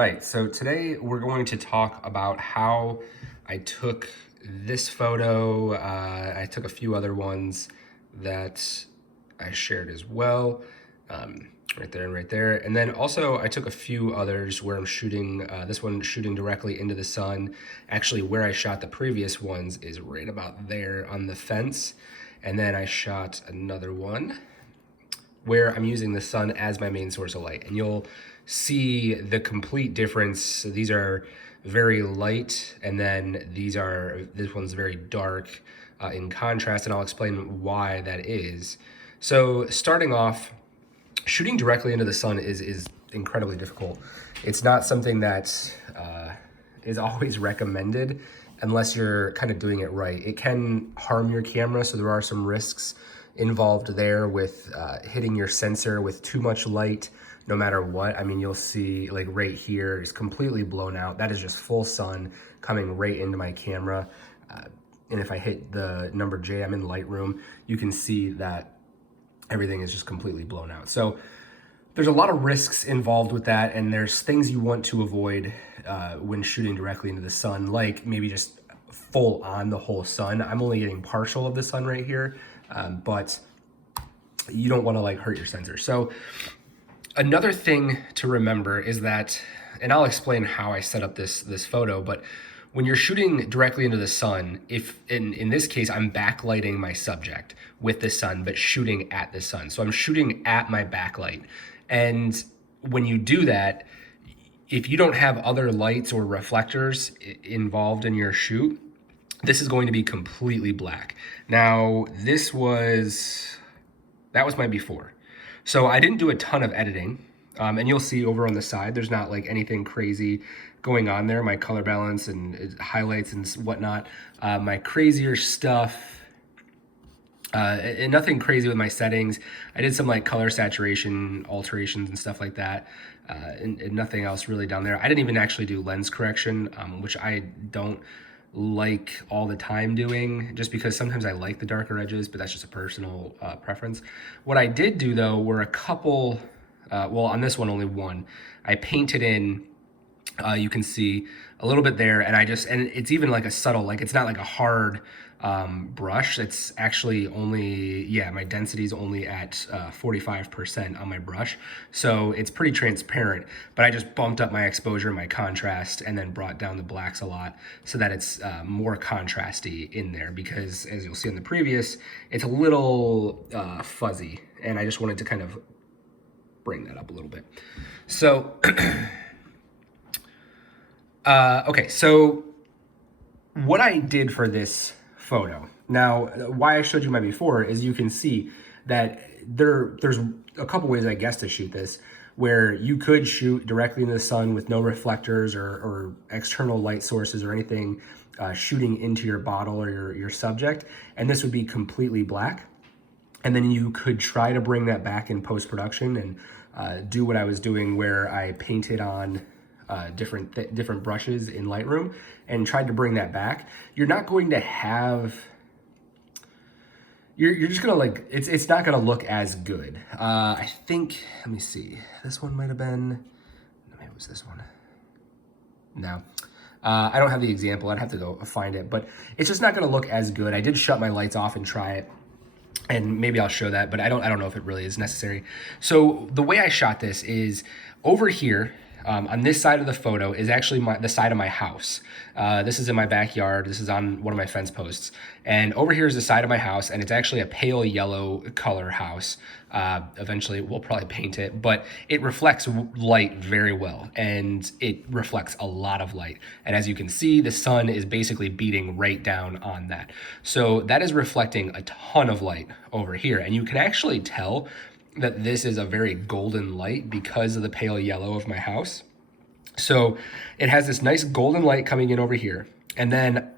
right, so today we're going to talk about how I took this photo. I took a few other ones that I shared as well, right there and right there. And then also I took a few others where I'm shooting, this one shooting directly into the sun. Actually, where I shot the previous ones is right about there on the fence. And then I shot another one where I'm using the sun as my main source of light. And you'll see the complete difference. So these are very light, and then this one's very dark in contrast, and I'll explain why that is. So starting off, shooting directly into the sun is incredibly difficult. It's not something that is always recommended unless you're kind of doing it right. It can harm your camera, so there are some risks involved there with hitting your sensor with too much light, no matter what. I mean, you'll see like right here is completely blown out. That is just full sun coming right into my camera. And if I hit the number J, I'm in Lightroom, you can see that everything is just completely blown out. So there's a lot of risks involved with that, and there's things you want to avoid when shooting directly into the sun, like maybe just full on the whole sun. I'm only getting partial of the sun right here, but you don't want to like hurt your sensor. So another thing to remember is that, and I'll explain how I set up this photo, but when you're shooting directly into the sun, if in this case, I'm backlighting my subject with the sun, but shooting at the sun. So I'm shooting at my backlight. And when you do that, if you don't have other lights or reflectors involved in your shoot, this is going to be completely black. Now, that was my before. So I didn't do a ton of editing. And you'll see over on the side, there's not like anything crazy going on there. My color balance and highlights and whatnot. My crazier stuff, and nothing crazy with my settings. I did some like color saturation alterations and stuff like that, and nothing else really down there. I didn't even actually do lens correction, which I don't like all the time doing, just because sometimes I like the darker edges, but that's just a personal preference. What I did do though were a couple, well, on this one only one, I painted in, you can see a little bit there, and it's even like a subtle, like it's not like a hard brush. It's actually only, my density is only at 45% on my brush. So it's pretty transparent, but I just bumped up my exposure, my contrast, and then brought down the blacks a lot so that it's more contrasty in there, because as you'll see in the previous, it's a little fuzzy, and I just wanted to kind of bring that up a little bit. So, okay, so what I did for this photo, now why I showed you my before is you can see that there's a couple ways, I guess, to shoot this, where you could shoot directly into the sun with no reflectors or external light sources or anything shooting into your bottle or your subject, and this would be completely black. And then you could try to bring that back in post-production and do what I was doing, where I painted on different brushes in Lightroom and tried to bring that back. You're not going to have, you're just gonna like, it's not gonna look as good. I think, let me see, this one might've been, maybe it was this one. No, I don't have the example, I'd have to go find it, but it's just not gonna look as good. I did shut my lights off and try it, and maybe I'll show that, but I don't know if it really is necessary. So the way I shot this is over here, on this side of the photo is actually the side of my house. This is in my backyard. This is on one of my fence posts. And over here is the side of my house, and it's actually a pale yellow color house. Eventually we'll probably paint it, but it reflects light very well, and it reflects a lot of light. And as you can see, the sun is basically beating right down on that. So that is reflecting a ton of light over here. And you can actually tell that this is a very golden light because of the pale yellow of my house. So it has this nice golden light coming in over here. And then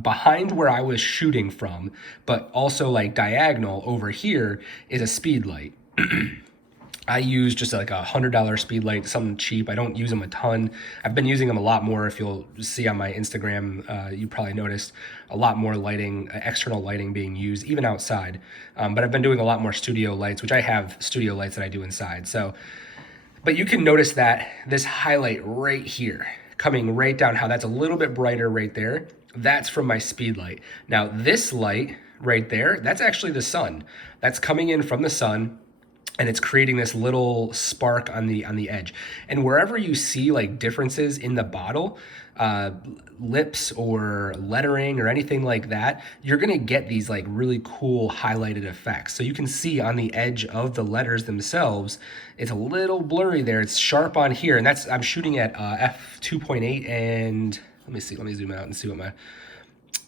behind where I was shooting from, but also like diagonal over here, is a speed light. I use just like $100 speed light, something cheap. I don't use them a ton. I've been using them a lot more. If you'll see on my Instagram, you probably noticed a lot more lighting, external lighting being used, even outside. But I've been doing a lot more studio lights, which I have studio lights that I do inside. So But you can notice that this highlight right here, coming right down, how that's a little bit brighter right there, that's from my speed light. Now this light right there, that's actually the sun. That's coming in from the sun, and it's creating this little spark on the edge. And wherever you see like differences in the bottle, lips or lettering or anything like that, you're gonna get these like really cool highlighted effects. So you can see on the edge of the letters themselves, it's a little blurry there. It's sharp on here, and that's, I'm shooting at f2.8, and let me zoom out and see what my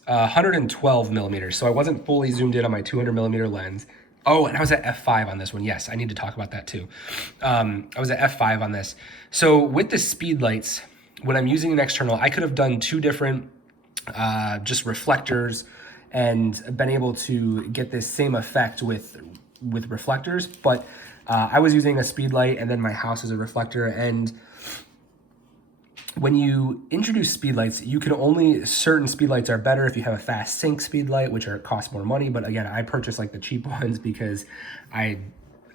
112 millimeters. So I wasn't fully zoomed in on my 200 millimeter lens. Oh, and I was at f5 on this one. Yes, I need to talk about that too. I was at f5 on this. So with the speed lights, when I'm using an external, I could have done two different just reflectors and been able to get this same effect with reflectors, but I was using a speed light and then my house is a reflector. And when you introduce speed lights, you can only, certain speed lights are better if you have a fast sync speed light, which cost more money. But again, I purchase like the cheap ones because I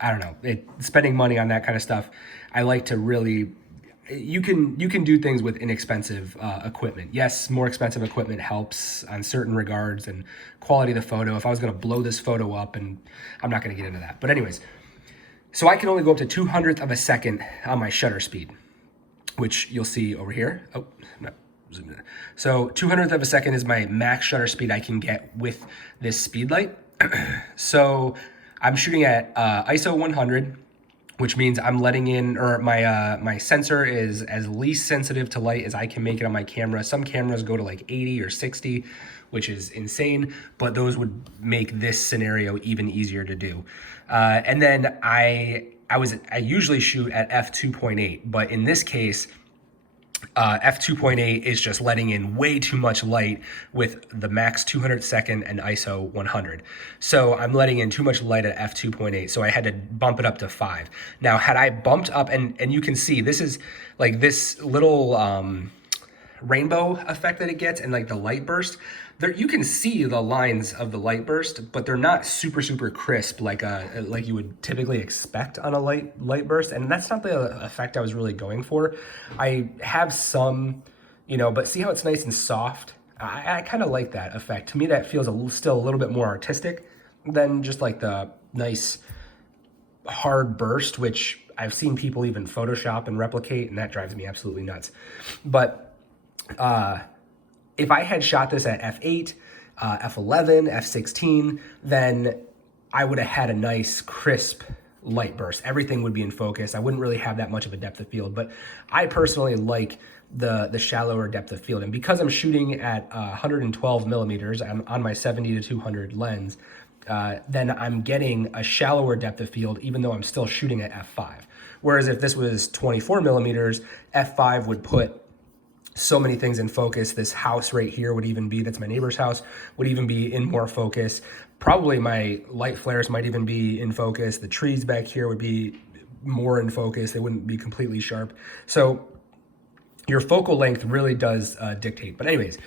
don't know, spending money on that kind of stuff. I like to really, you can do things with inexpensive equipment. Yes, more expensive equipment helps on certain regards and quality of the photo. If I was gonna blow this photo up, and I'm not gonna get into that. But anyways, so I can only go up to 200th of a second on my shutter speed, which you'll see over here. Oh, I'm not zooming in. So 200th of a second is my max shutter speed I can get with this speed light. So I'm shooting at ISO 100, which means I'm letting in, or my sensor is as least sensitive to light as I can make it on my camera. Some cameras go to like 80 or 60, which is insane, but those would make this scenario even easier to do. And then I usually shoot at f2.8, but in this case, f2.8 is just letting in way too much light with the max 200 second and ISO 100. So I'm letting in too much light at f2.8, so I had to bump it up to 5. Now, had I bumped up, and you can see this is like this little rainbow effect that it gets, and like the light burst, there you can see the lines of the light burst, but they're not super crisp like you would typically expect on a light burst. And that's not the effect I was really going for. I have some, but see how it's nice and soft? I kind of like that effect. To me, that feels still a little bit more artistic than just like the nice hard burst, which I've seen people even Photoshop and replicate, and that drives me absolutely nuts. But if I had shot this at f8, f11, f16, then I would have had a nice crisp light burst. Everything would be in focus. I wouldn't really have that much of a depth of field, but I personally like the shallower depth of field. And because I'm shooting at 112 millimeters, I'm on my 70 to 200 lens, then I'm getting a shallower depth of field, even though I'm still shooting at f5. Whereas if this was 24 millimeters, f5 would put so many things in focus. This house right here would even be, that's my neighbor's house, would even be in more focus. Probably my light flares might even be in focus. The trees back here would be more in focus. They wouldn't be completely sharp. So your focal length really does dictate. But anyways,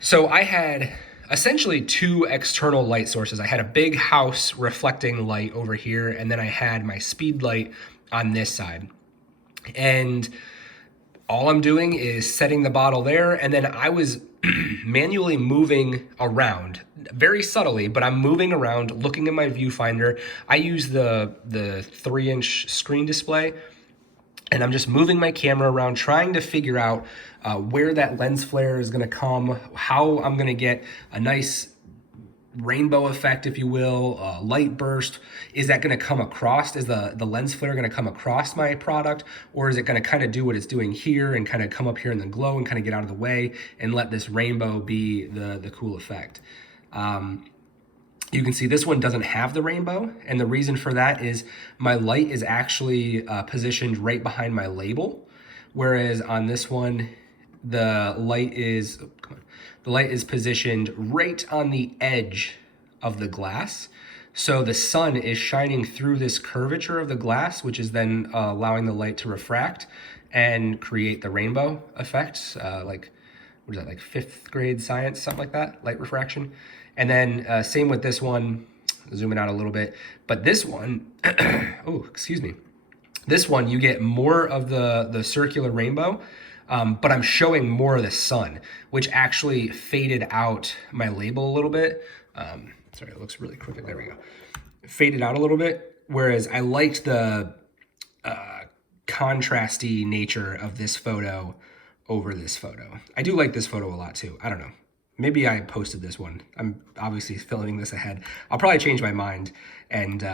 so I had essentially two external light sources. I had a big house reflecting light over here, and then I had my speed light on this side. And all I'm doing is setting the bottle there, and then I was manually moving around, very subtly, but I'm moving around, looking at my viewfinder. I use the 3-inch screen display, and I'm just moving my camera around, trying to figure out where that lens flare is gonna come, how I'm gonna get a nice rainbow effect, if you will, light burst. Is that going to come across? Is the lens flare going to come across my product, or is it going to kind of do what it's doing here and kind of come up here in the glow and kind of get out of the way and let this rainbow be the cool effect? You can see this one doesn't have the rainbow, and the reason for that is my light is actually positioned right behind my label, whereas on this one, the light is positioned right on the edge of the glass. So the sun is shining through this curvature of the glass, which is then allowing the light to refract and create the rainbow effect. Like, what is that, like 5th grade science, something like that, light refraction. And then same with this one, zooming out a little bit. But this one, oh, excuse me. This one, you get more of the circular rainbow, but I'm showing more of the sun, which actually faded out my label a little bit. Sorry, it looks really crooked. There we go. Faded out a little bit, whereas I liked the contrasty nature of this photo over this photo. I do like this photo a lot too. I don't know. Maybe I posted this one. I'm obviously filming this ahead. I'll probably change my mind and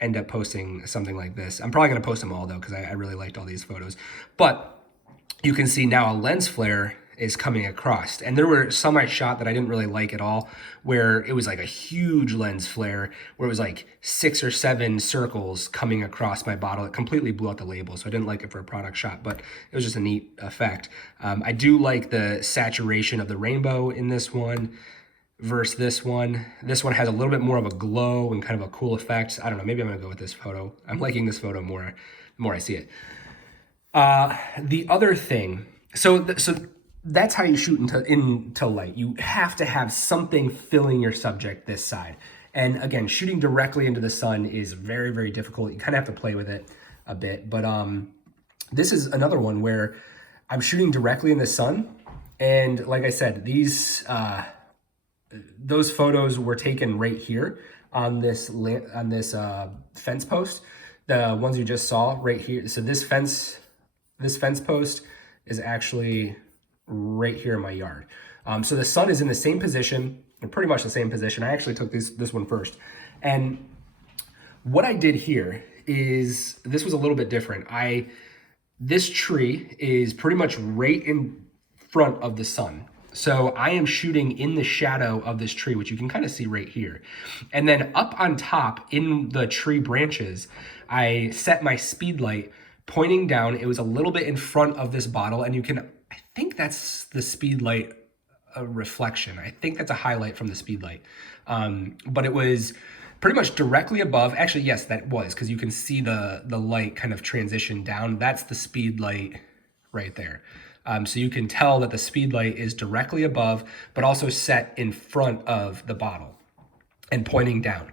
end up posting something like this. I'm probably going to post them all though, because I really liked all these photos. But you can see now a lens flare is coming across. And there were some I shot that I didn't really like at all, where it was like a huge lens flare, where it was like 6 or 7 circles coming across my bottle. It completely blew out the label, so I didn't like it for a product shot, but it was just a neat effect. I do like the saturation of the rainbow in this one versus this one. This one has a little bit more of a glow and kind of a cool effect. I don't know, maybe I'm gonna go with this photo. I'm liking this photo more the more I see it. The other thing, so that's how you shoot into light. You have to have something filling your subject this side. And again, shooting directly into the sun is very, very difficult. You kind of have to play with it a bit. But this is another one where I'm shooting directly in the sun. And like I said, those photos were taken right here on this fence post. The ones you just saw right here. So this fence post is actually right here in my yard. So the sun is in the same position, or pretty much the same position. I actually took this one first. And what I did here is, this was a little bit different. This tree is pretty much right in front of the sun. So I am shooting in the shadow of this tree, which you can kind of see right here. And then up on top in the tree branches, I set my speed light pointing down. It was a little bit in front of this bottle, and you can, I think that's the speed light reflection. I think that's a highlight from the speed light. But it was pretty much directly above. Actually, yes, that was, because you can see the light kind of transition down. That's the speed light right there. So you can tell that the speed light is directly above, but also set in front of the bottle and pointing down.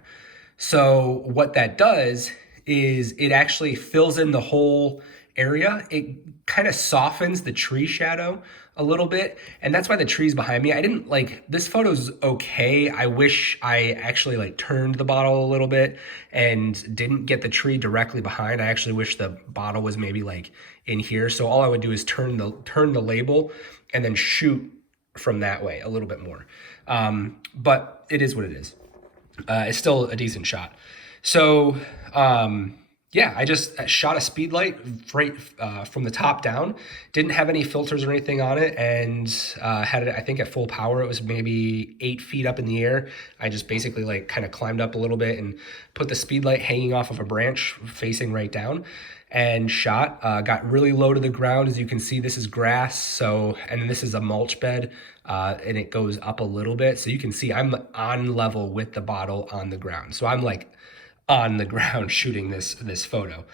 So what that does is it actually fills in the whole area. It kind of softens the tree shadow a little bit, and that's why the tree's behind me. I didn't like, this photo's okay. I wish I actually like turned the bottle a little bit and didn't get the tree directly behind. I actually wish the bottle was maybe like in here. So all I would do is turn the label and then shoot from that way a little bit more. But it is what it is. It's still a decent shot. So, yeah, I just shot a speed light right from the top down. Didn't have any filters or anything on it, and had it, I think, at full power. It was maybe 8 feet up in the air. I just basically like kind of climbed up a little bit and put the speed light hanging off of a branch facing right down and shot. Got really low to the ground. As you can see, this is grass, so, and this is a mulch bed, and it goes up a little bit. So you can see I'm on level with the bottle on the ground. So I'm like on the ground shooting this photo.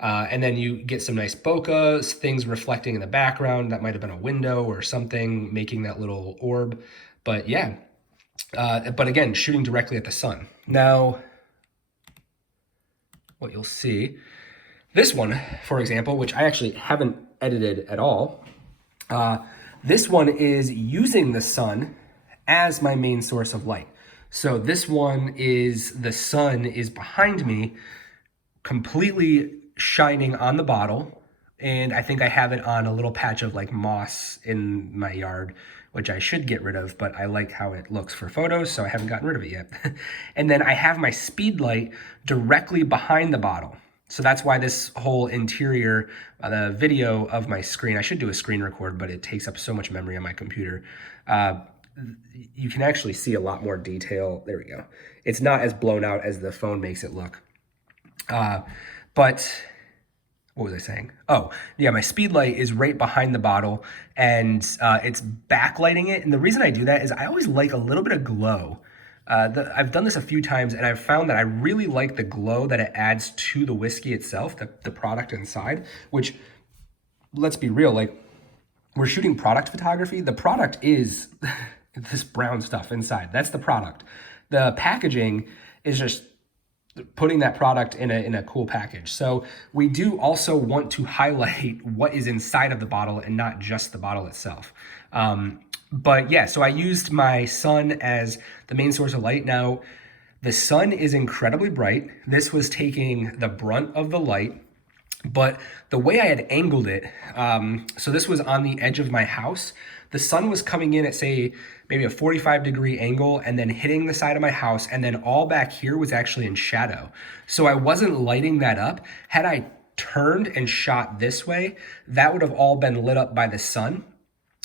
And then you get some nice bokeh, things reflecting in the background. That might have been a window or something making that little orb. But yeah, but again, shooting directly at the sun. Now, what you'll see, this one, for example, which I actually haven't edited at all, this one is using the sun as my main source of light. So this one is, the sun is behind me, completely shining on the bottle. And I think I have it on a little patch of like moss in my yard, which I should get rid of, but I like how it looks for photos, so I haven't gotten rid of it yet. And then I have my speed light directly behind the bottle. So that's why this whole interior, the video of my screen, I should do a screen record, but it takes up so much memory on my computer. You can actually see a lot more detail. There we go. It's not as blown out as the phone makes it look. But what was I saying? Oh, yeah, my speed light is right behind the bottle, and it's backlighting it. And the reason I do that is I always like a little bit of glow. I've done this a few times, and I've found that I really like the glow that it adds to the whiskey itself, the product inside, which, let's be real, like, we're shooting product photography. The product is this brown stuff inside. That's the product. The packaging is just putting that product in a cool package. So we do also want to highlight what is inside of the bottle and not just the bottle itself. But yeah, so I used my sun as the main source of light. Now, the sun is incredibly bright. This was taking the brunt of the light, but the way I had angled it, so this was on the edge of my house. The sun was coming in at, say, maybe a 45-degree angle and then hitting the side of my house, and then all back here was actually in shadow. So I wasn't lighting that up. Had I turned and shot this way, that would have all been lit up by the sun.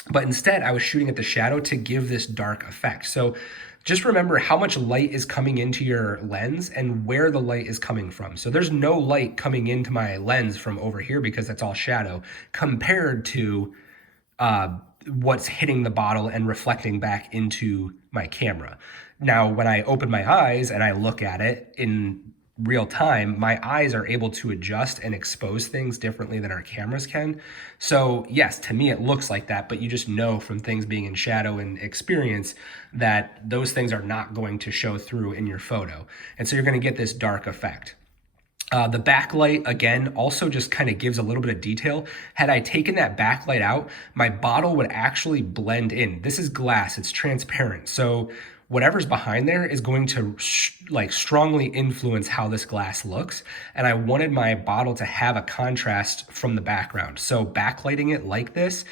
But instead, I was shooting at the shadow to give this dark effect. So just remember how much light is coming into your lens and where the light is coming from. So there's no light coming into my lens from over here because that's all shadow compared to what's hitting the bottle and reflecting back into my camera. Now, when I open my eyes and I look at it in real time, my eyes are able to adjust and expose things differently than our cameras can. So yes, to me it looks like that, but you just know from things being in shadow and experience that those things are not going to show through in your photo. And so you're going to get this dark effect. The backlight, again, also just kind of gives a little bit of detail. Had I taken that backlight out, my bottle would actually blend in. This is glass, it's transparent. So whatever's behind there is going to strongly influence how this glass looks. And I wanted my bottle to have a contrast from the background. So backlighting it like this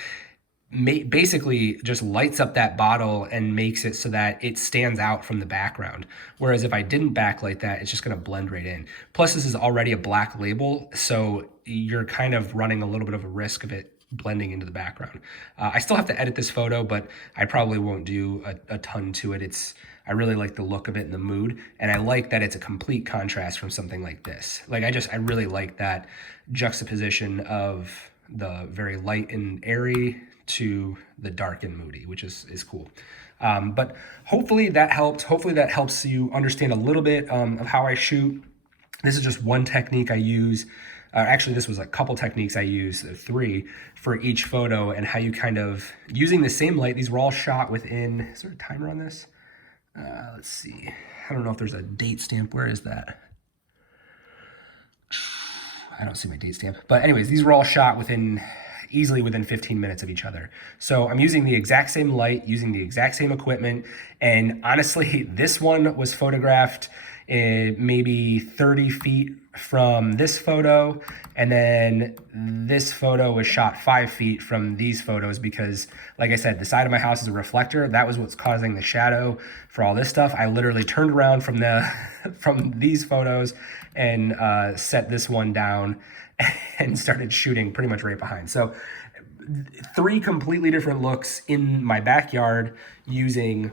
basically just lights up that bottle and makes it so that it stands out from the background. Whereas if I didn't backlight that, it's just going to blend right in. Plus, this is already a black label, so you're kind of running a little bit of a risk of it blending into the background. I still have to edit this photo, but I probably won't do a ton to it. I really like the look of it and the mood, and I like that it's a complete contrast from something like this. Like I really like that juxtaposition of the very light and airy to the dark and moody, which is cool. But hopefully that helped. Hopefully that helps you understand a little bit of how I shoot. This is just one technique I use. Actually, this was a couple techniques I use, 3 for each photo, and how you kind of, using the same light, these were all shot within, is there a timer on this? Let's see. I don't know if there's a date stamp. Where is that? I don't see my date stamp. But anyways, these were all shot easily within 15 minutes of each other. So I'm using the exact same light, using the exact same equipment. And honestly, this one was photographed maybe 30 feet from this photo. And then this photo was shot 5 feet from these photos because, like I said, the side of my house is a reflector. That was what's causing the shadow for all this stuff. I literally turned around from these photos and set this one down and started shooting pretty much right behind. So 3 completely different looks in my backyard using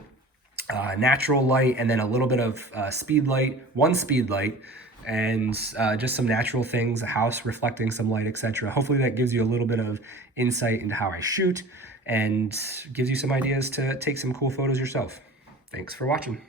natural light and then a little bit of speed light, 1 speed light, and just some natural things, a house reflecting some light, etc. Hopefully that gives you a little bit of insight into how I shoot and gives you some ideas to take some cool photos yourself. Thanks for watching.